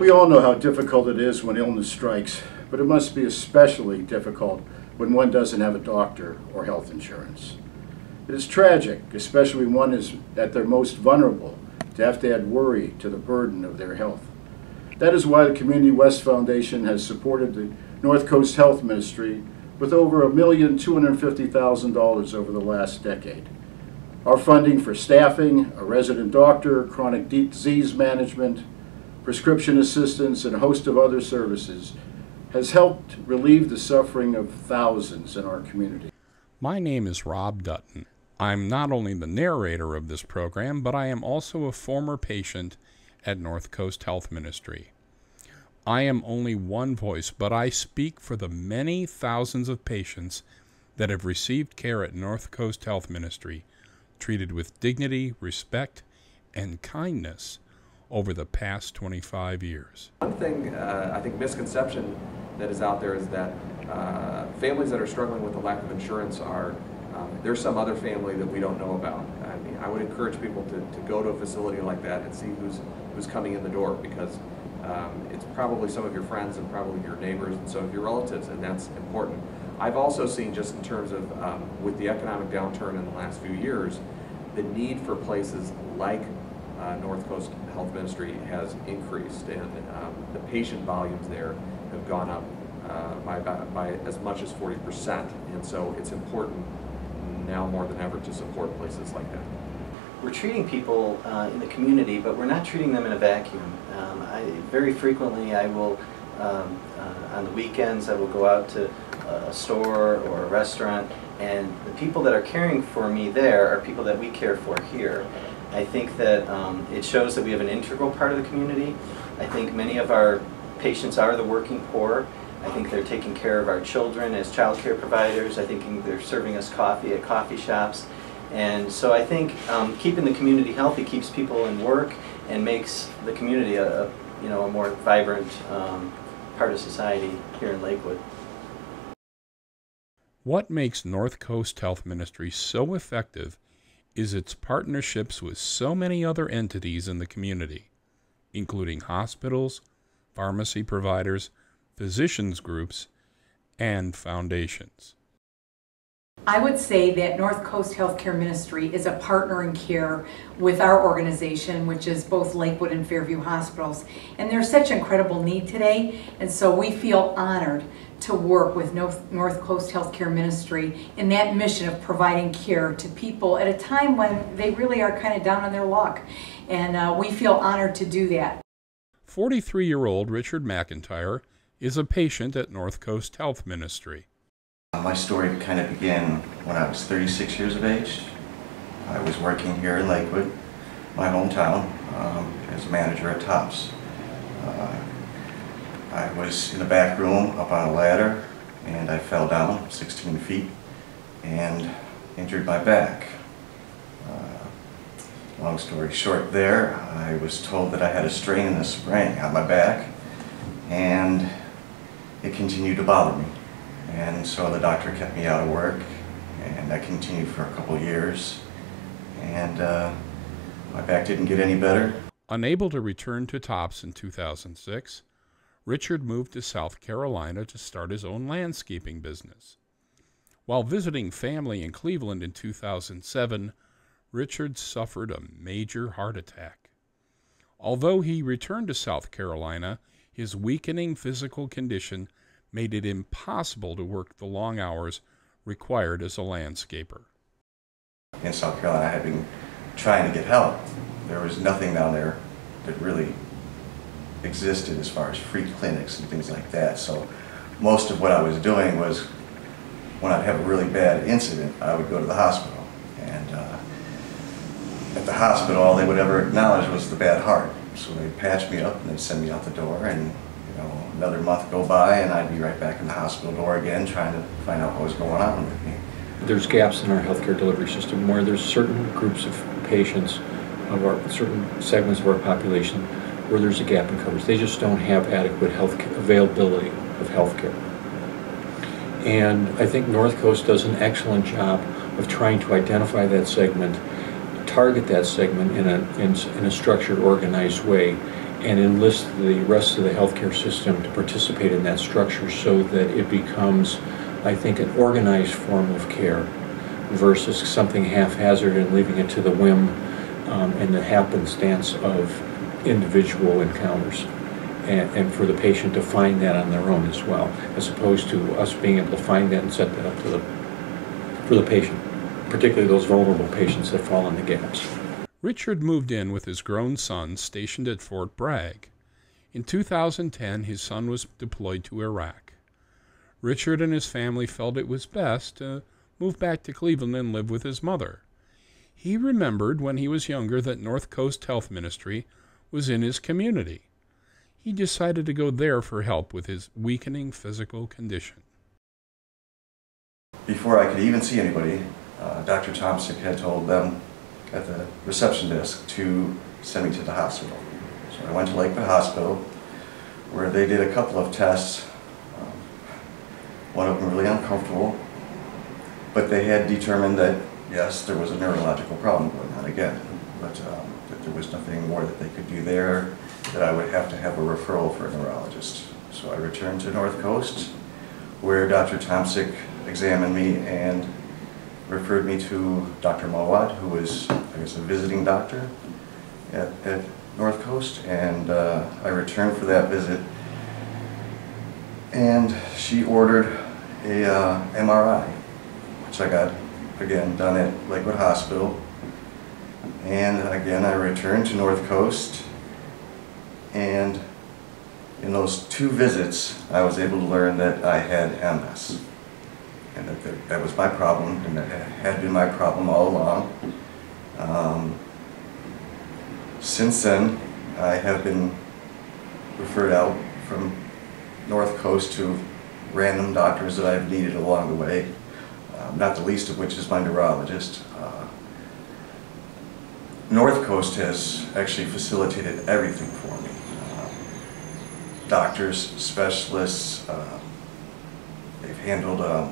We all know how difficult it is when illness strikes, but it must be especially difficult when one doesn't have a doctor or health insurance. It is tragic, especially when one is at their most vulnerable, to have to add worry to the burden of their health. That is why the Community West Foundation has supported the North Coast Health Ministry with over $1,250,000 over the last decade. Our funding for staffing, a resident doctor, chronic disease management, prescription assistance, and a host of other services has helped relieve the suffering of thousands in our community. My name is Rob Dutton. I'm not only the narrator of this program, but I am also a former patient at North Coast Health Ministry. I am only one voice, but I speak for the many thousands of patients that have received care at North Coast Health Ministry, treated with dignity, respect, and kindness over the past 25 years. One thing, I think, misconception that is out there is that families that are struggling with the lack of insurance are, there's some other family that we don't know about. I mean, I would encourage people to go to a facility like that and see who's coming in the door, because it's probably some of your friends and probably your neighbors and some of your relatives, and that's important. I've also seen, just in terms of with the economic downturn in the last few years, the need for places like North Coast Health Ministry has increased, and the patient volumes there have gone up by as much as 40%, and so it's important now more than ever to support places like that. We're treating people in the community, but we're not treating them in a vacuum. Very frequently I will, on the weekends, I will go out to a store or a restaurant, and the people that are caring for me there are people that we care for here. I think that it shows that we have an integral part of the community. I think many of our patients are the working poor. I think they're taking care of our children as child care providers. I think they're serving us coffee at coffee shops. And so I think keeping the community healthy keeps people in work and makes the community a more vibrant part of society here in Lakewood. What makes North Coast Health Ministry so effective is its partnerships with so many other entities in the community, including hospitals, pharmacy providers, physicians groups, and foundations. I would say that North Coast Healthcare Ministry is a partner in care with our organization, which is both Lakewood and Fairview Hospitals. And there's such incredible need today, and so we feel honored to work with North Coast Healthcare Ministry in that mission of providing care to people at a time when they really are kind of down on their luck. And we feel honored to do that. 43-year-old Richard McIntyre is a patient at North Coast Health Ministry. My story kind of began when I was 36 years of age. I was working here in Lakewood, my hometown, as a manager at Tops. I was in the back room up on a ladder, and I fell down 16 feet and injured my back. Long story short there, I was told that I had a strain in the spring on my back, and it continued to bother me. And so the doctor kept me out of work, and that continued for a couple of years, and my back didn't get any better. Unable to return to Tops in 2006, Richard moved to South Carolina to start his own landscaping business. While visiting family in Cleveland in 2007, Richard suffered a major heart attack. Although he returned to South Carolina, his weakening physical condition made it impossible to work the long hours required as a landscaper. In South Carolina, I had been trying to get help. There was nothing down there that really existed as far as free clinics and things like that. So most of what I was doing was, when I'd have a really bad incident, I would go to the hospital. And at the hospital, all they would ever acknowledge was the bad heart. So they'd patch me up and they'd send me out the door, and another month go by and I'd be right back in the hospital door again trying to find out what was going on with me. There's gaps in our healthcare delivery system where there's certain groups of patients, certain segments of our population, where there's a gap in coverage. They just don't have adequate availability of healthcare. And I think North Coast does an excellent job of trying to identify that segment, target that segment in a structured, organized way, and enlist the rest of the healthcare system to participate in that structure so that it becomes, I think, an organized form of care versus something haphazard and leaving it to the whim and the happenstance of individual encounters. And for the patient to find that on their own as well, as opposed to us being able to find that and set that up for the patient, particularly those vulnerable patients that fall in the gaps. Richard moved in with his grown son stationed at Fort Bragg. In 2010, his son was deployed to Iraq. Richard and his family felt it was best to move back to Cleveland and live with his mother. He remembered when he was younger that North Coast Health Ministry was in his community. He decided to go there for help with his weakening physical condition. Before I could even see anybody, Dr. Thompson had told them at the reception desk to send me to the hospital. So I went to Lakewood Hospital, where they did a couple of tests. One of them really uncomfortable, but they had determined that, yes, there was a neurological problem going on again, but that there was nothing more that they could do there, that I would have to have a referral for a neurologist. So I returned to North Coast, where Dr. Tomsic examined me and referred me to Dr. Mawad, who was, I guess, a visiting doctor at North Coast, and I returned for that visit, and she ordered a MRI, which I got, again, done at Lakewood Hospital, and again I returned to North Coast, and in those 2 visits I was able to learn that I had MS. And that was my problem, and that had been my problem all along. Since then, I have been referred out from North Coast to random doctors that I've needed along the way, not the least of which is my neurologist. North Coast has actually facilitated everything for me. Doctors, specialists, they've handled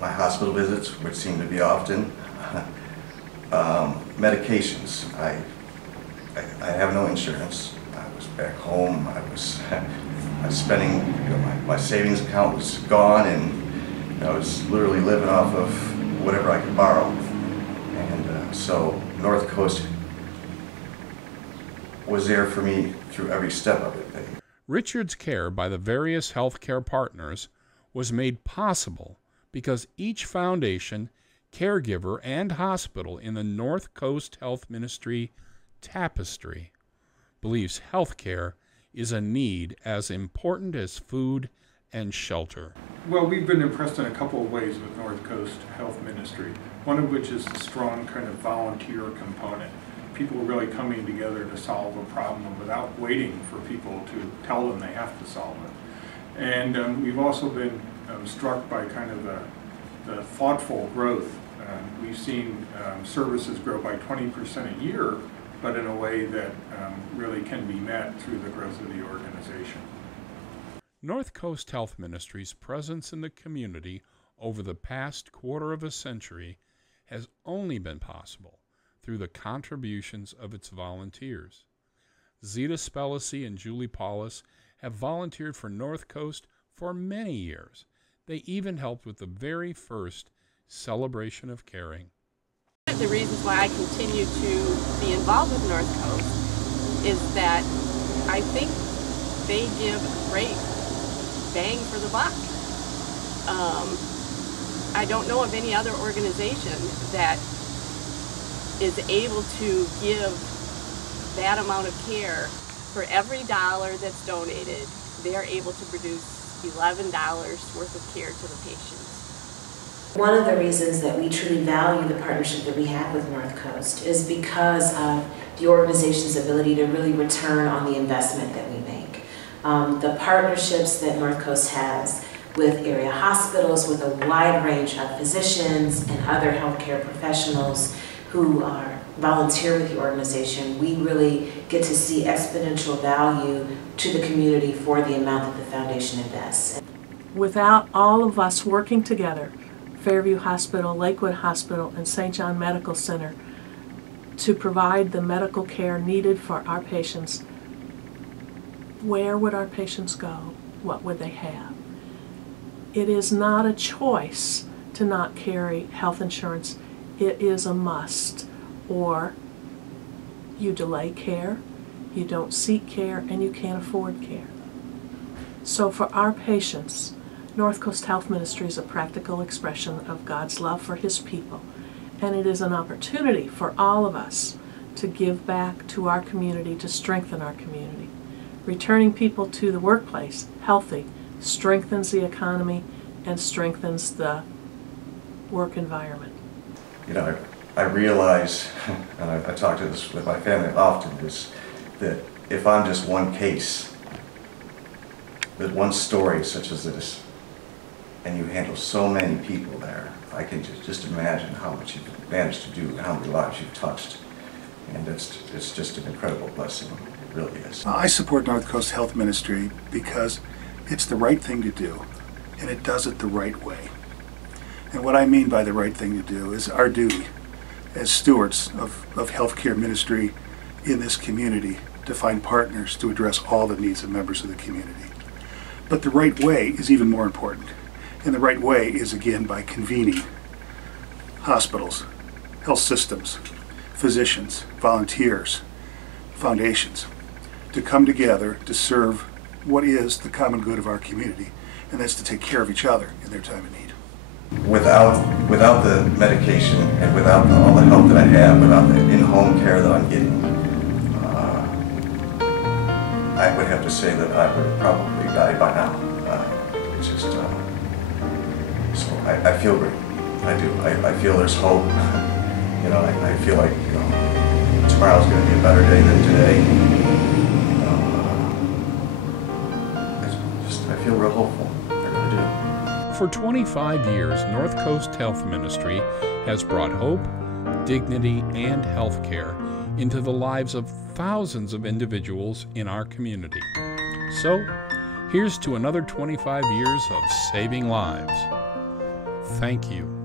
my hospital visits, which seem to be often. Medications. I have no insurance. I was back home. I was spending, my savings account was gone, and I was literally living off of whatever I could borrow. And so North Coast was there for me through every step of it. Richard's care by the various healthcare partners was made possible because each foundation, caregiver, and hospital in the North Coast Health Ministry tapestry believes healthcare is a need as important as food and shelter. Well, we've been impressed in a couple of ways with North Coast Health Ministry, one of which is the strong kind of volunteer component. People really coming together to solve a problem without waiting for people to tell them they have to solve it. And we've also been struck by kind of the thoughtful growth. We've seen services grow by 20% a year, but in a way that really can be met through the growth of the organization. North Coast Health Ministry's presence in the community over the past quarter of a century has only been possible through the contributions of its volunteers. Zita Spellacy and Julie Paulus have volunteered for North Coast for many years. They even helped with the very first Celebration of Caring. One of the reasons why I continue to be involved with North Coast is that I think they give a great bang for the buck. I don't know of any other organization that is able to give that amount of care. For every dollar that's donated, they are able to produce $11 worth of care to the patients. One of the reasons that we truly value the partnership that we have with North Coast is because of the organization's ability to really return on the investment that we make. The partnerships that North Coast has with area hospitals, with a wide range of physicians and other healthcare professionals who are volunteer with the organization, we really get to see exponential value to the community for the amount that the foundation invests. Without all of us working together, Fairview Hospital, Lakewood Hospital, and St. John Medical Center, to provide the medical care needed for our patients, where would our patients go? What would they have? It is not a choice to not carry health insurance. It is a must. Or you delay care, you don't seek care, and you can't afford care. So for our patients, North Coast Health Ministry is a practical expression of God's love for His people. And it is an opportunity for all of us to give back to our community, to strengthen our community. Returning people to the workplace healthy strengthens the economy and strengthens the work environment. You know, I realize, and I talk to this with my family often, is that if I'm just one case, that one story such as this, and you handle so many people there, I can just imagine how much you've managed to do and how many lives you've touched. And it's just an incredible blessing. It really is. I support North Coast Health Ministry because it's the right thing to do, and it does it the right way. And what I mean by the right thing to do is our duty as stewards of healthcare ministry in this community to find partners to address all the needs of members of the community. But the right way is even more important. And the right way is, again, by convening hospitals, health systems, physicians, volunteers, foundations, to come together to serve what is the common good of our community, and that's to take care of each other in their time of need. Without the medication and without all the help that I have, without the in-home care that I'm getting, I would have to say that I would have probably died by now. It's just, so I feel great. I do. I feel there's hope. You know, I feel like, you know, tomorrow's going to be a better day than today. I feel real hopeful. I really do. For 25 years, North Coast Health Ministry has brought hope, dignity, and health care into the lives of thousands of individuals in our community. So, here's to another 25 years of saving lives. Thank you.